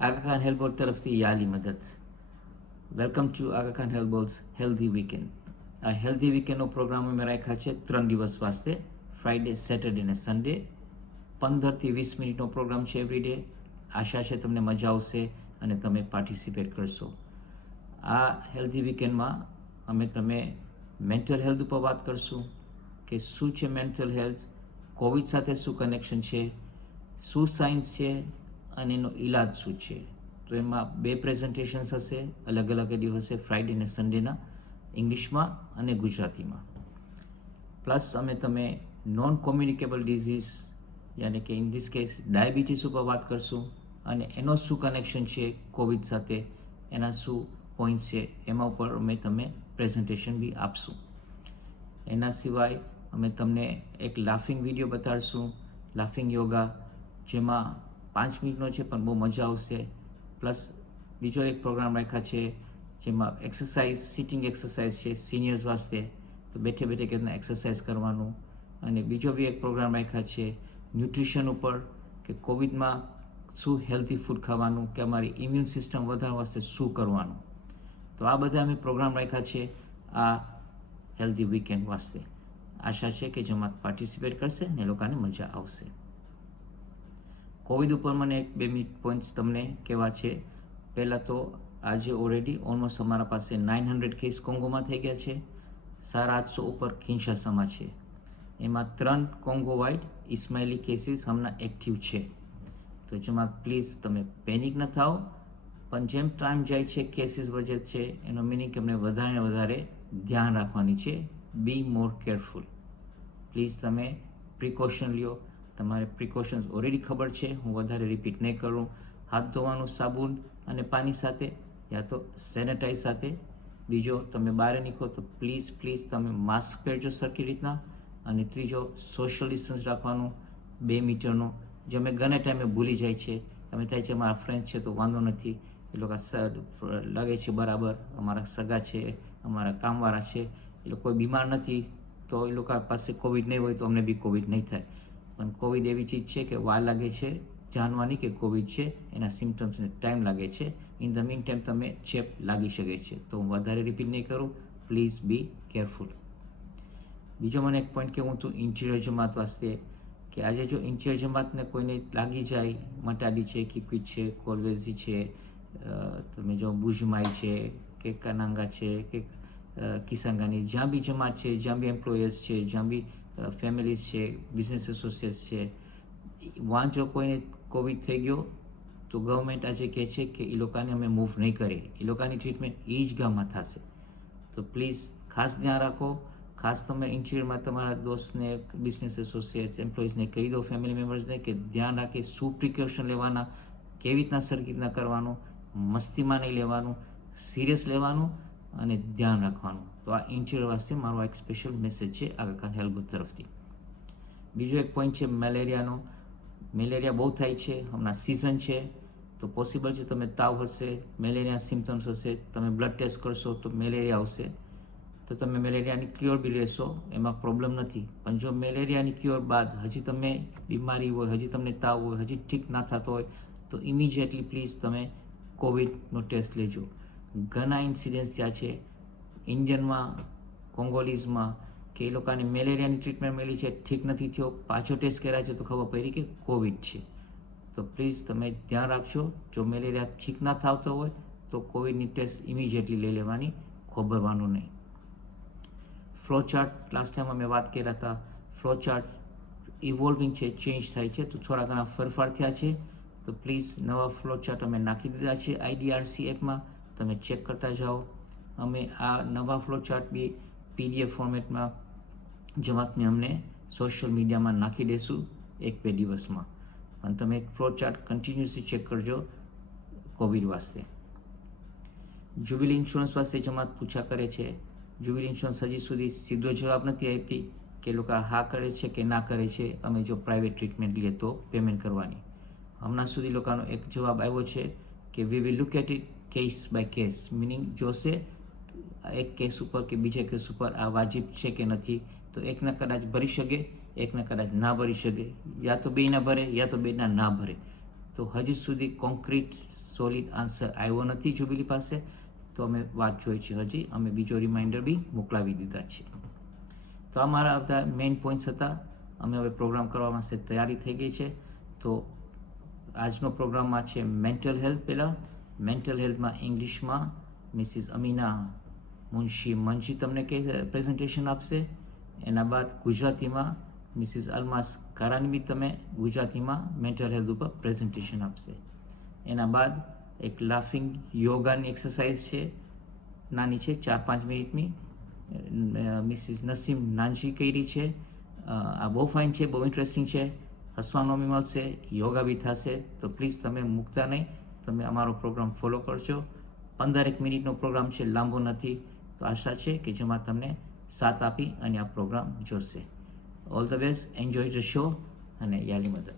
આગા Khan health તરફથી યાલી મદદ. Welcome to Aga Khan health healthy weekend. આ હેલ્ધી વીકેન્ડનો પ્રોગ્રામ અમે રાખ્યા છે 3 દિવસ વાસ્તે, ફ્રાઈડે, સેટરડે અને સન્ડે. 15 થી 20 મિનિટનો પ્રોગ્રામ છે એવરીડે. આશા છે તમને મજા આવશે અને તમે પાર્ટિસિપેટ કરશો. આ હેલ્ધી વીકેન્ડમાં તમે મેન્ટલ હેલ્થ ઉપર વાત કરશું કે શું છે મેન્ટલ હેલ્થ, કોવિડ સાથે શું કનેક્શન છે, શું સાયન્સ છે અને એનો ઈલાજ શું છે. તો એમાં 2 પ્રેઝન્ટેશન્સ હશે અલગ અલગ દિવસે, ફ્રાઈડે અને સન્ડેના, ઇંગ્લિશમાં અને ગુજરાતીમાં. પ્લસ તમે નોન કોમ્યુનિકેબલ ડિઝીઝ યાની કે ઇન ધીસ કેસ ડાયાબિટીસ ઉપર વાત કરશું અને એનો શું કનેક્શન છે કોવિડ સાથે, એના શું પોઈન્ટ્સ છે, એમાં ઉપર તમે પ્રેઝન્ટેશન બી આપશું. એના સિવાય અમે તમને એક લાફિંગ વિડીયો બતાડશું, લાફિંગ યોગા, જેમાં 5 મિનિટનો છે પણ બહુ મજા આવશે. પ્લસ બીજો એક પ્રોગ્રામ રાખ્યા છે જેમાં એક્સરસાઇઝ, સિટિંગ એક્સરસાઇઝ છે સિનિયર્સ વાસ્તે, તો બેઠે બેઠે કેટલા એક્સરસાઇઝ કરવાનું. અને બીજો બી એક પ્રોગ્રામ રાખ્યા છે ન્યુટ્રિશન ઉપર, કે કોવિડમાં શું હેલ્ધી ફૂડ ખાવાનું, કે અમારી ઇમ્યુન સિસ્ટમ વધારવા વાસ્તે શું કરવાનું. તો આ બધા અમે પ્રોગ્રામ રાખ્યા છે આ હેલ્ધી વીકેન્ડ વાસ્તે. આશા છે કે જેમાં પાર્ટિસિપેટ કરશે ને લોકોને મજા આવશે. કોવિડ ઉપર મને 1-2 મિનિટ પોઈન્ટ્સ તમને કહેવા છે. પહેલાં તો આજે ઓલરેડી ઓલમોસ્ટ અમારા પાસે 900 કેસ કોંગોમાં થઈ ગયા છે, 850 ઉપર કિન્શાસામાં છે. એમાં 3 કોંગો વાઇડ ઇસ્માઇલી કેસીસ હમણાં એક્ટિવ છે. તો જેમાં પ્લીઝ તમે પેનિક ન થાઓ, પણ જેમ ટાઈમ જાય છે કેસીસ વધે છે, એનો મિનિંગ કે અમને વધારે ને વધારે ધ્યાન રાખવાની છે. બી મોર કેરફુલ. પ્લીઝ તમે પ્રિકોશન લ્યો. તમારે પ્રિકોશન્સ ઓલરેડી ખબર છે, હું વધારે રિપીટ નહીં કરું. હાથ ધોવાનું સાબુન અને પાણી સાથે યા તો સેનેટાઈઝ સાથે. બીજો, તમે બહાર નીકળો તો પ્લીઝ તમે માસ્ક પહેરજો સરખી રીતના. અને ત્રીજો, સોશિયલ ડિસ્ટન્સ રાખવાનું 2 મીટરનો. જે અમે ઘણા ટાઈમે ભૂલી જાય છે, અમે થાય છે અમારા ફ્રેન્ડ છે તો વાંધો નથી, એ લોકો લાગે છે બરાબર, અમારા સગા છે, અમારા કામવાળા છે, એ લોકો કોઈ બીમાર નથી તો એ લોકો પાસે કોવિડ નહીં હોય તો અમને બી કોવિડ નહીં થાય. પણ કોવિડ એવી ચીજ છે કે વાર લાગે છે જાણવાની કે કોવિડ છે, એના સિમ્ટમ્સને ટાઈમ લાગે છે. ઇન ધ મીન ટાઈમ તમે ચેપ લાગી શકે છે. તો હું વધારે રિપીટ નહીં કરું, પ્લીઝ બી કેરફુલ. બીજો મને એક પોઈન્ટ કહેવું હતું ઇન્ટિરિયર જમાત વાસ્તે, કે આજે જો ઇન્ટિરિયર જમાતને કોઈને લાગી જાય, મટાડી છે, કિકવિટ છે, કોલવેઝી છે, તમે જો બુજમાઈ છે કે કનાંગા છે કે કિસાંગાની, જ્યાં બી જમાત છે, જ્યાં બી એમ્પ્લોયર્સ છે, જ્યાં બી ફેમિલીઝ છે, બિઝનેસ એસોસિએટ્સ છે, વાં જો કોઈને કોવિડ થઈ ગયો તો ગવર્મેન્ટ આજે કહે છે કે એ લોકોને અમે મૂવ નહીં કરીએ, એ લોકોની ટ્રીટમેન્ટ એ જ ગામમાં થશે. તો પ્લીઝ ખાસ ધ્યાન રાખો. ખાસ તમે ઇન્ટિરિયરમાં તમારા દોસ્તને, બિઝનેસ એસોસિએટ્સ, એમ્પ્લોઈઝને કહી દો, ફેમિલી મેમ્બર્સને, કે ધ્યાન રાખે શું પ્રિકોશન લેવાના, કેવી રીતના સરખી રીતના કરવાનું, મસ્તીમાં નહીં લેવાનું, સિરિયસ લેવાનું અને ધ્યાન રાખવાનું. તો આ ઇન્ટિરિયર વાસ્તે મારો એક સ્પેશિયલ મેસેજ છે આગા ખાન હેલ્થ તરફથી. બીજો એક પોઈન્ટ છે મેલેરિયાનો. મેલેરિયા બહુ થાય છે, હમણાં સિઝન છે, તો પોસિબલ છે તમે તાવ હશે, મેલેરિયા સિમ્ટમ્સ હશે, તમે બ્લડ ટેસ્ટ કરશો તો મેલેરિયા આવશે, તો તમે મેલેરિયાની ક્યોર બી લેશો, એમાં પ્રોબ્લેમ નથી. પણ જો મેલેરિયાની ક્યોર બાદ હજી તમે બીમારી હોય, હજી તમને તાવ હોય, હજી ઠીક ના થતો હોય, તો ઇમિડિયેટલી પ્લીઝ તમે કોવિડનો ટેસ્ટ લેજો. ઘણા ઇન્સિડન્ટ્સ થયા છે ઇન્ડિયનમાં, કોંગોલીઝમાં, કે એ લોકોને મેલેરિયાની ટ્રીટમેન્ટ મળી છે, ઠીક નથી થયો, પાછો ટેસ્ટ કર્યા છે તો ખબર પડી કે કોવિડ છે. તો પ્લીઝ તમે ધ્યાન રાખજો. જો મેલેરિયા ઠીક ના થતો હોય તો કોવિડની ટેસ્ટ ઇમિડિયેટલી લઈ લેવાની, ખોબરવાનું નહીં. ફ્લો ચાર્ટ લાસ્ટ ટાઈમ અમે વાત કર્યા હતા, ફ્લો ચાર્ટ ઇવોલ્વિંગ છે, ચેન્જ થાય છે, તો થોડા ઘણા ફેરફાર થયા છે. તો પ્લીઝ નવા ફ્લો ચાર્ટ અમે નાખી દીધા છે IDRC એપમાં, તમે ચેક કરતા જાઓ. અમે આ નવા ફ્લો ચાર્ટ બી PDF ફોર્મેટમાં જમાતને અમને સોશિયલ મીડિયામાં નાખી દઈશું 1-2 દિવસમાં. પણ તમે એક ફ્લો ચાર્ટ કન્ટિન્યુઅસલી ચેક કરજો કોવિડ વાસ્તે. જ્યુબિલી ઇન્સ્યોરન્સ વાસ્તે જમાત પૂછા કરે છે. જ્યુબિલી ઇન્સ્યોરન્સ હજી સુધી સીધો જવાબ નથી આપી કે લોકો હા કરે છે કે ના કરે છે, અમે જો પ્રાઇવેટ ટ્રીટમેન્ટ લઈએ તો પેમેન્ટ કરવાની. હમણાં સુધી લોકોનો એક જવાબ આવ્યો છે કે we will look at it case by case, meaning જોશે એક કેસ ઉપર કે બીજા કેસ ઉપર આ વાજિબ છે કે નથી. તો એકને કદાચ ભરી શકે, એકને કદાચ ના ભરી શકે, યા તો બેના ભરે યા તો બેના ના ભરે. તો હજી સુધી કોન્ક્રીટ સોલિડ આન્સર આવ્યો નથી જુબિલી પાસે, તો અમે વાત જોઈએ છીએ. હજી અમે બીજો રિમાઇન્ડર બી મોકલાવી દીધા છે. તો આ મારા બધા મેઇન પોઈન્ટ્સ હતા. અમે હવે પ્રોગ્રામ કરવા માટે તૈયારી થઈ ગઈ છે. તો આજનો પ્રોગ્રામમાં છે મેન્ટલ હેલ્થ. પહેલાં મેન્ટલ હેલ્થમાં ઇંગ્લિશમાં મિસિસ અમીના મુનશી મંજી તમને પ્રેઝન્ટેશન આપશે. એના બાદ ગુજરાતીમાં મિસિસ અલમાસ કારાનબી તમે ગુજરાતીમાં મેન્ટલ હેલ્થ ઉપર પ્રેઝન્ટેશન આપશે. એના બાદ એક લાફિંગ યોગાની એક્સરસાઇઝ છે, નાની છે, 4-5 મિનિટની, મિસિસ નસીમ નાનજી કરી છે. આ બહુ ફાઇન છે, બહુ ઇન્ટરેસ્ટિંગ છે. હસવાનું બી મળશે, યોગા બી થશે. તો પ્લીઝ તમે મૂકતા નહીં, તમે અમારો પ્રોગ્રામ ફોલો કરજો. 15 મિનિટનો પ્રોગ્રામ છે, લાંબો નથી. તો આશા છે કે જેમાં તમને સાથ આપી અને આ પ્રોગ્રામ જોશે. All the best, enjoy the show અને યાલી મદદ.